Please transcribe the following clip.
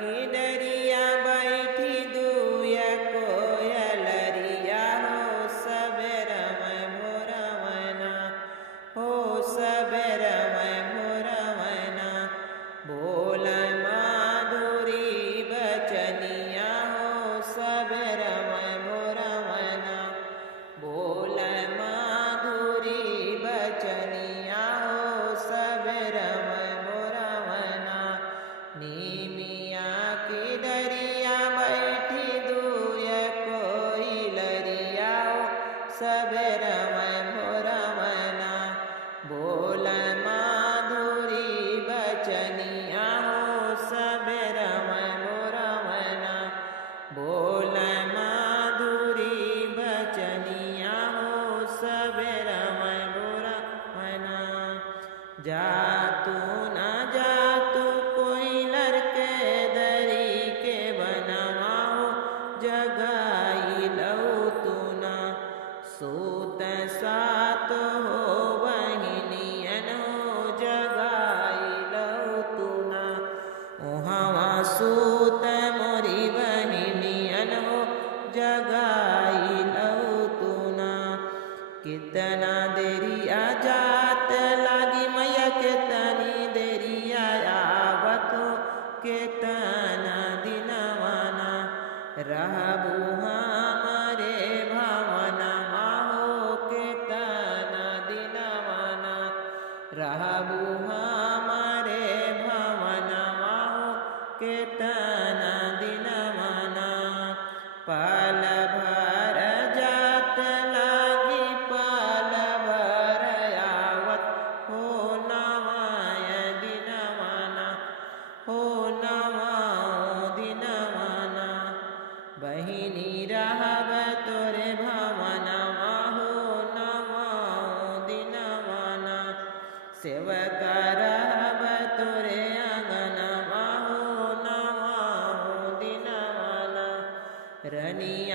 की डरिया बैठी दुया कोयलरिया हो सबेर मैं भोरवना हो सबेर मैं भोरवना बोल माधुरी बचनिया हो सबेर मैं भोरवना बोल माधुरी बचनिया हो सबेर मैं भोरवना नीमिया की डरिया बैठी दुय कोयलरिया हो सबेर मैं भोरवना बोल माधुरी बचनिया हो सबेर मैं भोरवना बोल माधुरी बचनिया हो सबेर मैं भोरवना जातू न जातू कोयलर के दरी के बनवाओ जगाई लऊ तू न सूत सात हो बहिनियन हो जगाई लऊ तू न ओहवा सूत मोरी बहिनियन हो जगाई लऊ तू न कितना देरिया जात लागी मैया कितनी देरिया आवत हो कितना दिनवाना रहबू हमारे भावना हो कितना दिनवाना रहबू हमारे भावना हो कितना दिनवाना पाल भर जात लागी पाल भर आवत हो नवाय दिनवाना हो नवाओ दिनवाना बहिनी रहब तोरे भावना हो नवाओ दिनवाना सेवक रहब तोरे अंगना हो नवाओ दिनवाना रनिया